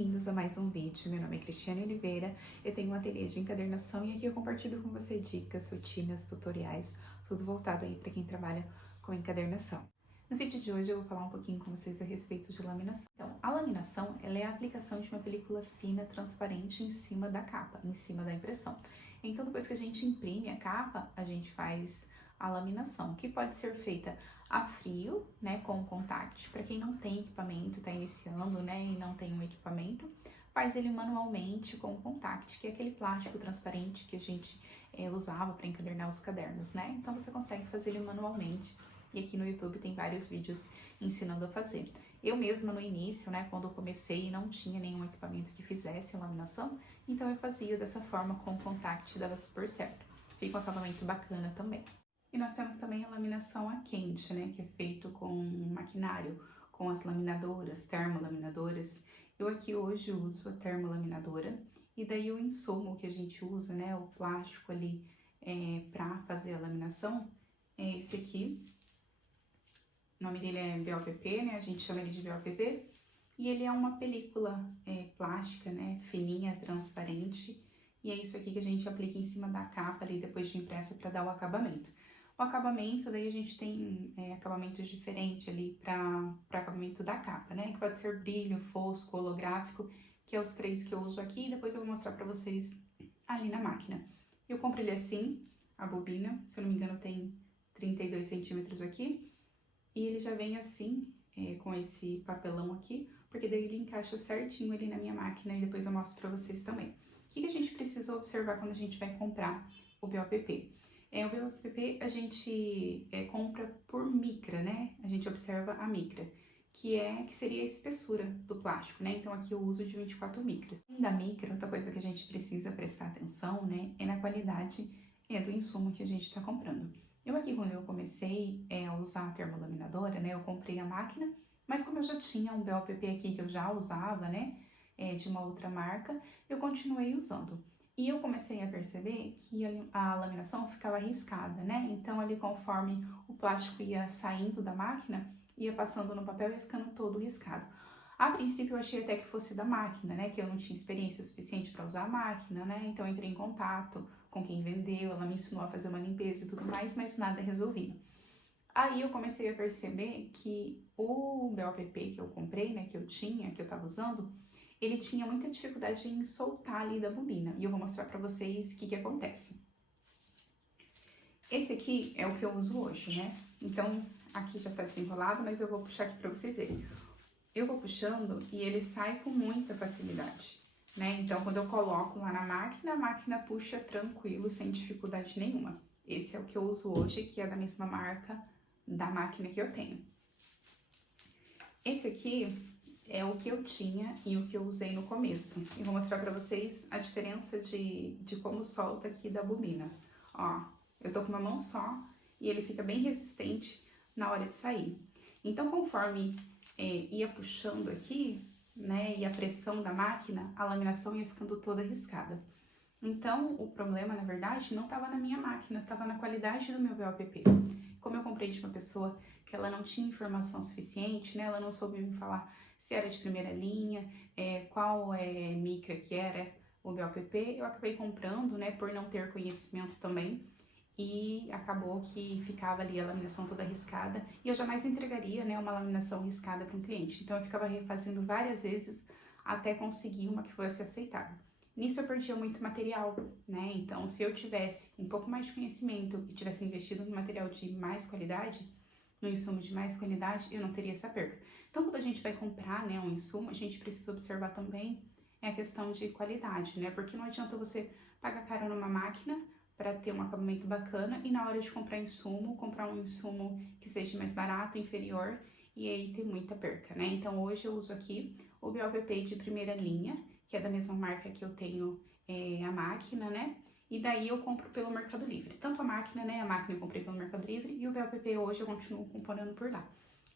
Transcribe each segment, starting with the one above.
bem-vindos a mais um vídeo. Meu nome é Cristiane Oliveira, eu tenho um ateliê de encadernação e aqui eu compartilho com você dicas, rotinas, tutoriais, tudo voltado aí para quem trabalha com encadernação. No vídeo de hoje eu vou falar um pouquinho com vocês a respeito de laminação. Então, a laminação ela é a aplicação de uma película fina, transparente em cima da capa, em cima da impressão. Então, depois que a gente imprime a capa, a gente faz a laminação, que pode ser feita a frio, né, com o contact. Para quem não tem equipamento, está iniciando, né, e não tem um equipamento, faz ele manualmente com o contact, que é aquele plástico transparente que a gente usava para encadernar os cadernos, né? Então você consegue fazer ele manualmente. E aqui no YouTube tem vários vídeos ensinando a fazer. Eu mesma no início, né, quando eu comecei, não tinha nenhum equipamento que fizesse a laminação, então eu fazia dessa forma com o contact, dava super certo. Fica um acabamento bacana também. E nós temos também a laminação a quente, né, que é feito com maquinário, com as laminadoras, termolaminadoras. Eu aqui hoje uso a termolaminadora e daí o insumo que a gente usa, né, o plástico ali para fazer a laminação é esse aqui. O nome dele é BOPP, né, a gente chama ele de BOPP. E ele é uma película plástica, né, fininha, transparente. E é isso aqui que a gente aplica em cima da capa ali depois de impressa para dar o acabamento. O acabamento, daí a gente tem acabamentos diferentes ali para acabamento da capa, né? Que pode ser brilho, fosco, holográfico, que é os três que eu uso aqui. E depois eu vou mostrar para vocês ali na máquina. Eu comprei ele assim, a bobina, se eu não me engano tem 32 centímetros aqui. E ele já vem assim, com esse papelão aqui, porque daí ele encaixa certinho ali na minha máquina e depois eu mostro para vocês também. O que a gente precisa observar quando a gente vai comprar o BOPP? O BOPP a gente compra por micra, né? A gente observa a micra, que seria a espessura do plástico, né? Então aqui eu uso de 24 micras. Além da micra, outra coisa que a gente precisa prestar atenção, né? É na qualidade do insumo que a gente está comprando. Eu aqui, quando eu comecei a usar a termolaminadora, né? Eu comprei a máquina, mas como eu já tinha um BOPP aqui que eu já usava, né? De uma outra marca, eu continuei usando. E eu comecei a perceber que a laminação ficava riscada, né? Então, ali conforme o plástico ia saindo da máquina, ia passando no papel e ia ficando todo riscado. A princípio, eu achei até que fosse da máquina, né? Que eu não tinha experiência suficiente para usar a máquina, né? Então, eu entrei em contato com quem vendeu, ela me ensinou a fazer uma limpeza e tudo mais, mas nada resolvia. Aí, eu comecei a perceber que o BOPP que eu comprei, né? Que eu tinha, que eu tava usando, ele tinha muita dificuldade em soltar ali da bobina. E eu vou mostrar pra vocês o que acontece. Esse aqui é o que eu uso hoje, né? Então, aqui já tá desenrolado, mas eu vou puxar aqui pra vocês verem. Eu vou puxando e ele sai com muita facilidade, né? Então, quando eu coloco lá na máquina, a máquina puxa tranquilo, sem dificuldade nenhuma. Esse é o que eu uso hoje, que é da mesma marca da máquina que eu tenho. Esse aqui é o que eu tinha e o que eu usei no começo. E vou mostrar pra vocês a diferença de como solta aqui da bobina. Ó, eu tô com uma mão só e ele fica bem resistente na hora de sair. Então, conforme ia puxando aqui, né, e a pressão da máquina, a laminação ia ficando toda riscada. Então, o problema, na verdade, não tava na minha máquina, tava na qualidade do meu BOPP. Como eu comprei de uma pessoa que ela não tinha informação suficiente, né, ela não soube me falar se era de primeira linha, qual micra que era o BOPP, eu acabei comprando, né, por não ter conhecimento também, e acabou que ficava ali a laminação toda riscada, e eu jamais entregaria, né, uma laminação riscada para um cliente, então eu ficava refazendo várias vezes até conseguir uma que fosse aceitável. Nisso eu perdia muito material, né, então se eu tivesse um pouco mais de conhecimento e tivesse investido no material de mais qualidade, no insumo de mais qualidade, eu não teria essa perca. Então, quando a gente vai comprar, né, um insumo, a gente precisa observar também a questão de qualidade, né? Porque não adianta você pagar caro numa máquina para ter um acabamento bacana e na hora de comprar insumo, comprar um insumo que seja mais barato, inferior, e aí tem muita perca, né? Então, hoje eu uso aqui o BOPP de primeira linha, que é da mesma marca que eu tenho a máquina, né? E daí eu compro pelo Mercado Livre. Tanto a máquina, né? A máquina eu comprei pelo Mercado Livre e o BOPP hoje eu continuo comprando por lá.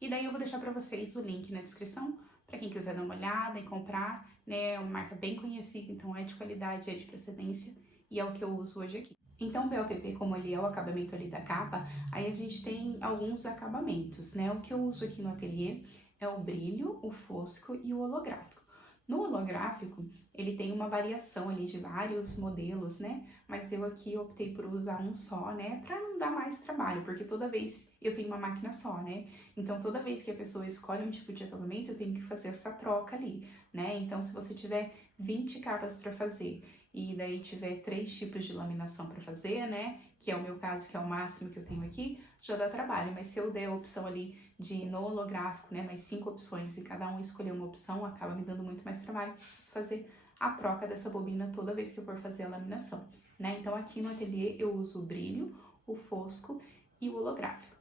E daí eu vou deixar pra vocês o link na descrição, pra quem quiser dar uma olhada e comprar, né? É uma marca bem conhecida, então é de qualidade, é de procedência e é o que eu uso hoje aqui. Então o BOPP, como ele é o acabamento ali da capa, aí a gente tem alguns acabamentos, né? O que eu uso aqui no ateliê é o brilho, o fosco e o holográfico. No holográfico, ele tem uma variação ali de vários modelos, né? Mas eu aqui optei por usar um só, né? Pra não dar mais trabalho, porque toda vez eu tenho uma máquina só, né? Então, toda vez que a pessoa escolhe um tipo de acabamento, eu tenho que fazer essa troca ali, né? Então, se você tiver 20 capas para fazer e daí tiver 3 tipos de laminação para fazer, né? Que é o meu caso, que é o máximo que eu tenho aqui, já dá trabalho. Mas se eu der a opção ali de no holográfico, né, mais 5 opções e cada um escolher uma opção, acaba me dando muito mais trabalho, preciso fazer a troca dessa bobina toda vez que eu for fazer a laminação, né? Então aqui no ateliê eu uso o brilho, o fosco e o holográfico.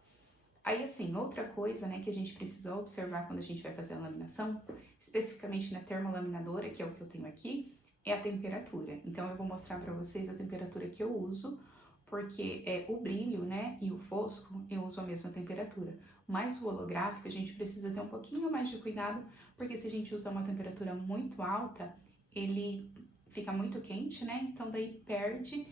Aí assim, outra coisa, né, que a gente precisa observar quando a gente vai fazer a laminação, especificamente na termolaminadora, que é o que eu tenho aqui, é a temperatura. Então eu vou mostrar para vocês a temperatura que eu uso, porque o brilho, né, e o fosco eu uso a mesma temperatura. Mas o holográfico a gente precisa ter um pouquinho mais de cuidado, porque se a gente usa uma temperatura muito alta, ele fica muito quente, né? Então daí perde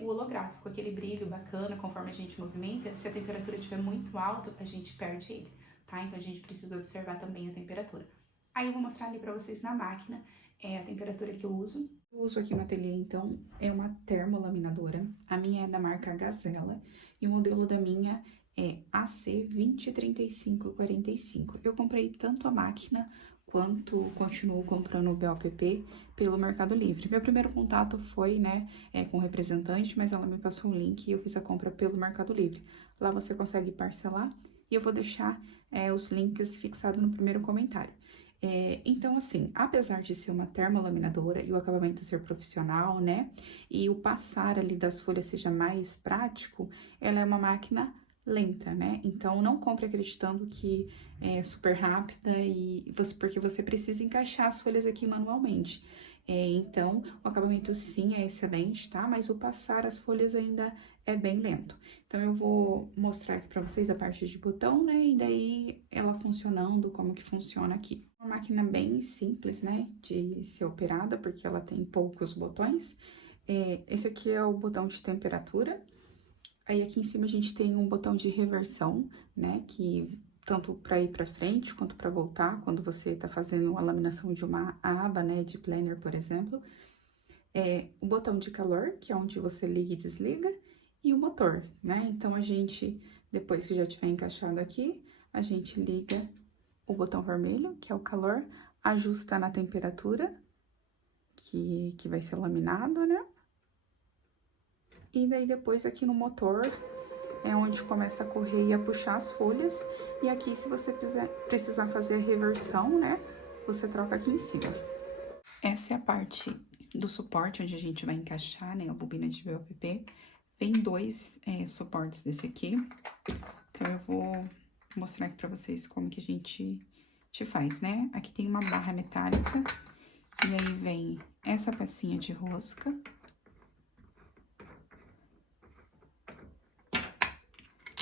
o holográfico, aquele brilho bacana conforme a gente movimenta. Se a temperatura estiver muito alta, a gente perde ele, tá? Então a gente precisa observar também a temperatura. Aí eu vou mostrar ali para vocês na máquina a temperatura que eu uso. Eu uso aqui no ateliê, então, é uma termolaminadora. A minha é da marca Gazella e o modelo da minha é AC203545. Eu comprei tanto a máquina quanto continuo comprando o BOPP pelo Mercado Livre. Meu primeiro contato foi, né, com o representante, mas ela me passou um link e eu fiz a compra pelo Mercado Livre. Lá você consegue parcelar e eu vou deixar os links fixados no primeiro comentário. Então, assim, apesar de ser uma termolaminadora e o acabamento ser profissional, né, e o passar ali das folhas seja mais prático, ela é uma máquina lenta, né? Então, não compre acreditando que é super rápida porque você precisa encaixar as folhas aqui manualmente. Então, o acabamento sim é excelente, tá? Mas o passar as folhas ainda é bem lento. Então, eu vou mostrar aqui pra vocês a parte de botão, né? E daí, ela funcionando, como que funciona aqui. Uma máquina bem simples, né? De ser operada, porque ela tem poucos botões. Esse aqui é o botão de temperatura. Aí, aqui em cima, a gente tem um botão de reversão, né? Que tanto para ir para frente quanto para voltar, quando você tá fazendo a laminação de uma aba, né? De planner, por exemplo. O botão de calor, que é onde você liga e desliga, e o motor, né? Então, a gente, depois que já tiver encaixado aqui, a gente liga o botão vermelho, que é o calor, ajusta na temperatura, que vai ser laminado, né? E daí, depois, aqui no motor, é onde começa a correr e a puxar as folhas. E aqui, se você precisar fazer a reversão, né, você troca aqui em cima. Essa é a parte do suporte, onde a gente vai encaixar, né, a bobina de BOPP. Vem 2 suportes desse aqui. Então, eu vou mostrar aqui pra vocês como que a gente faz, né? Aqui tem uma barra metálica. E aí, vem essa pecinha de rosca.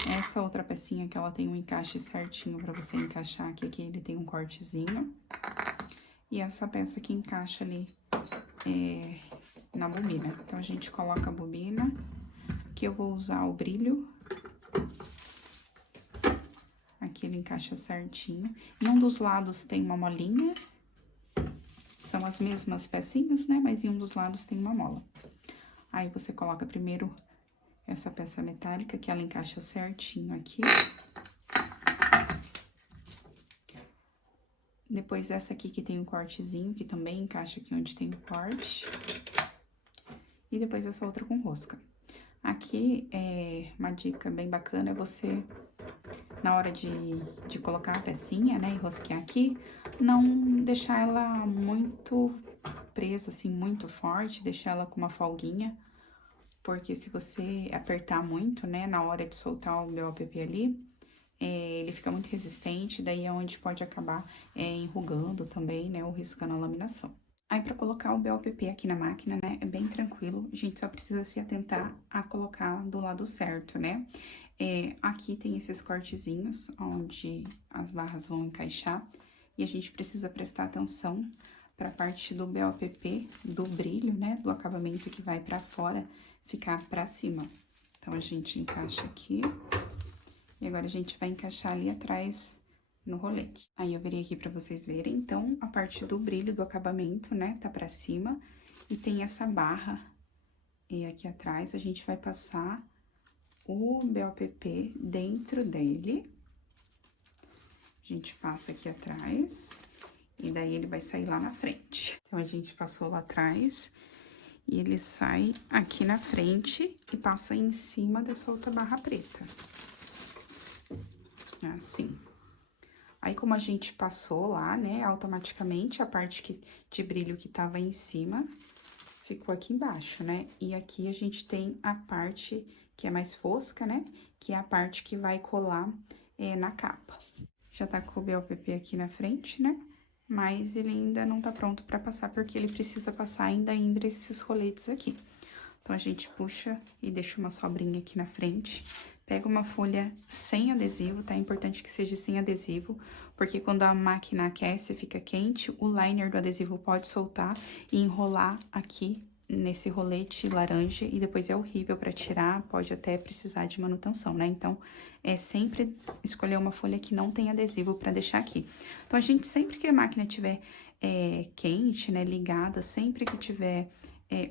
Essa outra pecinha que ela tem um encaixe certinho pra você encaixar aqui ele tem um cortezinho. E essa peça que encaixa ali na bobina. Então, a gente coloca a bobina, que eu vou usar o brilho. Aqui ele encaixa certinho. Em um dos lados tem uma molinha. São as mesmas pecinhas, né? Mas em um dos lados tem uma mola. Aí, você coloca primeiro essa peça metálica, que ela encaixa certinho aqui. Depois, essa aqui que tem um cortezinho, que também encaixa aqui onde tem o corte. E depois, essa outra com rosca. Aqui, uma dica bem bacana é você, na hora de colocar a pecinha, né, e rosquear aqui, não deixar ela muito presa, assim, muito forte, deixar ela com uma folguinha. Porque se você apertar muito, né, na hora de soltar o BOPP ali, ele fica muito resistente, daí é onde pode acabar enrugando também, né, ou riscando a laminação. Aí, pra colocar o BOPP aqui na máquina, né, é bem tranquilo, a gente só precisa se atentar a colocar do lado certo, né? Aqui tem esses cortezinhos, onde as barras vão encaixar, e a gente precisa prestar atenção pra parte do BOPP, do brilho, né, do acabamento que vai pra fora, ficar pra cima. Então, a gente encaixa aqui. E agora, a gente vai encaixar ali atrás no rolete. Aí eu virei aqui pra vocês verem, então, a parte do brilho, do acabamento, né, tá pra cima. E tem essa barra, e aqui atrás a gente vai passar o BOPP dentro dele. A gente passa aqui atrás, e daí ele vai sair lá na frente. Então, a gente passou lá atrás, e ele sai aqui na frente e passa em cima dessa outra barra preta. Assim. Aí, como a gente passou lá, né, automaticamente, a parte de brilho que tava em cima, ficou aqui embaixo, né? E aqui a gente tem a parte que é mais fosca, né? Que é a parte que vai colar na capa. Já tá com o BOPP aqui na frente, né? Mas ele ainda não tá pronto pra passar, porque ele precisa passar ainda entre esses roletes aqui. Então, a gente puxa e deixa uma sobrinha aqui na frente. Pega uma folha sem adesivo, tá? É importante que seja sem adesivo, porque quando a máquina aquece, fica quente, o liner do adesivo pode soltar e enrolar aqui nesse rolete laranja, e depois é horrível pra tirar, pode até precisar de manutenção, né? Então, é sempre escolher uma folha que não tem adesivo pra deixar aqui. Então, a gente, sempre que a máquina tiver quente, né, ligada, sempre que tiver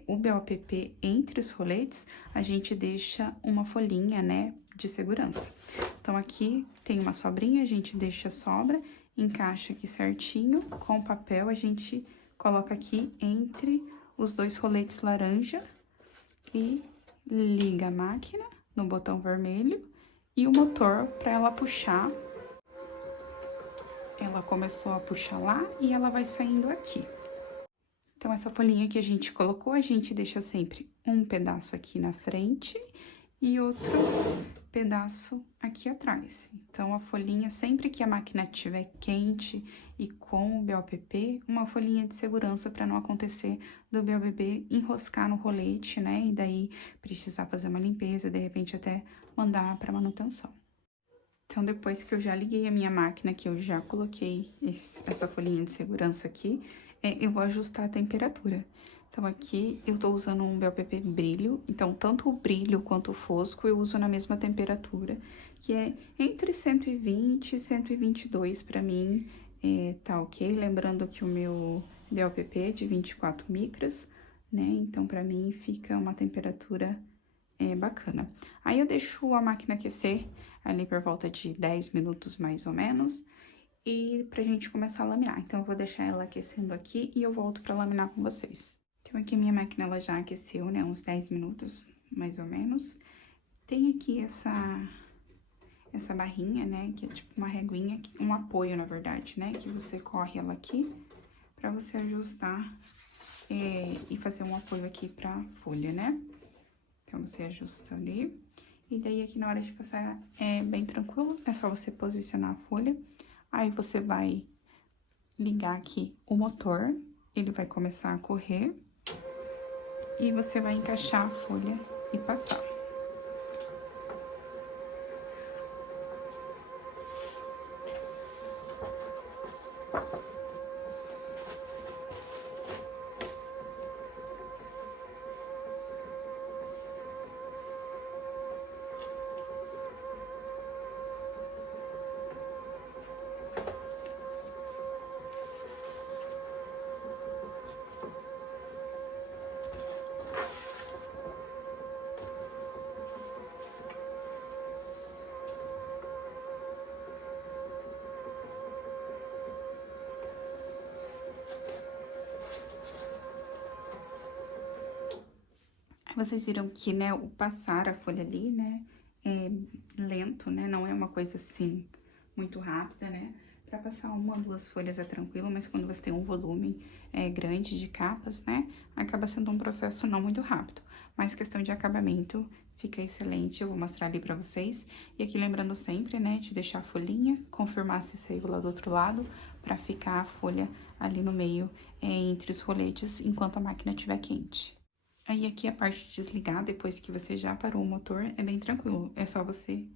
o BOPP entre os roletes, a gente deixa uma folhinha, né, de segurança. Então, aqui tem uma sobrinha, a gente deixa a sobra, encaixa aqui certinho, com o papel a gente coloca aqui entre os dois roletes laranja e liga a máquina no botão vermelho e o motor para ela puxar. Ela começou a puxar lá e ela vai saindo aqui. Então, essa folhinha que a gente colocou, a gente deixa sempre um pedaço aqui na frente e outro pedaço aqui atrás. Então, a folhinha, sempre que a máquina estiver quente e com o BOPP, uma folhinha de segurança para não acontecer do BOPP enroscar no rolete, né? E daí precisar fazer uma limpeza, de repente até mandar para manutenção. Então, depois que eu já liguei a minha máquina, que eu já coloquei essa folhinha de segurança aqui, eu vou ajustar a temperatura. Então, aqui eu tô usando um BOPP brilho, então tanto o brilho quanto o fosco eu uso na mesma temperatura, que é entre 120 e 122 pra mim, tá ok? Lembrando que o meu BOPP é de 24 micras, né? Então, pra mim fica uma temperatura bacana. Aí eu deixo a máquina aquecer ali por volta de 10 minutos mais ou menos, e pra gente começar a laminar. Então, eu vou deixar ela aquecendo aqui e eu volto pra laminar com vocês. Então, aqui minha máquina, ela já aqueceu, né, uns 10 minutos, mais ou menos. Tem aqui essa barrinha, né, que é tipo uma reguinha, um apoio, na verdade, né, que você corre ela aqui pra você ajustar e fazer um apoio aqui pra folha, né. Então, você ajusta ali. E daí, aqui na hora de passar, é bem tranquilo, é só você posicionar a folha. Aí, você vai ligar aqui o motor, ele vai começar a correr. E você vai encaixar a folha e passar. Vocês viram que, né, o passar a folha ali, né, é lento, né, não é uma coisa assim muito rápida, né. Pra passar uma ou duas folhas é tranquilo, mas quando você tem um volume grande de capas, né, acaba sendo um processo não muito rápido. Mas questão de acabamento fica excelente, eu vou mostrar ali pra vocês. E aqui lembrando sempre, né, de deixar a folhinha, confirmar se saiu lá do outro lado, pra ficar a folha ali no meio, entre os roletes, enquanto a máquina estiver quente. Aí, aqui a parte de desligar, depois que você já parou o motor, é bem tranquilo. É só você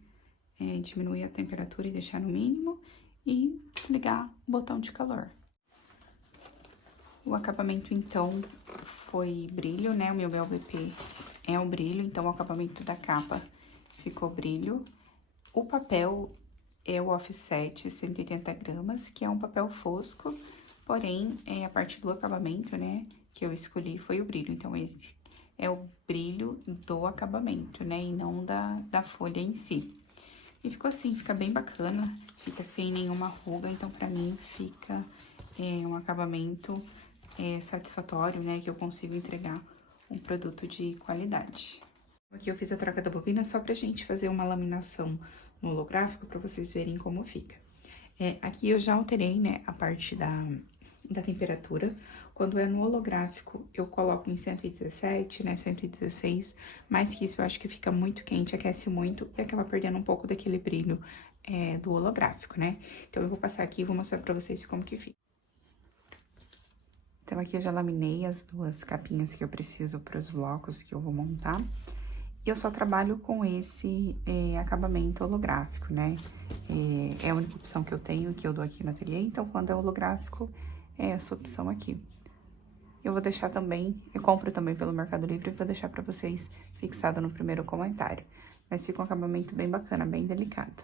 diminuir a temperatura e deixar no mínimo e desligar o botão de calor. O acabamento, então, foi brilho, né? O meu BOPP é um brilho, então o acabamento da capa ficou brilho. O papel, é o offset 180 gramas, que é um papel fosco, porém, a parte do acabamento, né, que eu escolhi foi o brilho. Então, esse é o brilho do acabamento, né, e não da folha em si. E ficou assim, fica bem bacana, fica sem nenhuma ruga, então pra mim fica um acabamento satisfatório, né, que eu consigo entregar um produto de qualidade. Aqui eu fiz a troca da bobina só pra gente fazer uma laminação no holográfico pra vocês verem como fica. Aqui eu já alterei, né, a parte da temperatura. Quando é no holográfico, eu coloco em 117, né, 116. Mais que isso, eu acho que fica muito quente, aquece muito e acaba perdendo um pouco daquele brilho do holográfico, né? Então, eu vou passar aqui e vou mostrar pra vocês como que fica. Então, aqui eu já laminei as duas capinhas que eu preciso para os blocos que eu vou montar. E eu só trabalho com esse acabamento holográfico, né? É a única opção que eu tenho, que eu dou aqui no ateliê. Então, quando é holográfico, é essa opção aqui. Eu vou deixar também, eu compro também pelo Mercado Livre e vou deixar pra vocês fixado no primeiro comentário. Mas fica um acabamento bem bacana, bem delicado.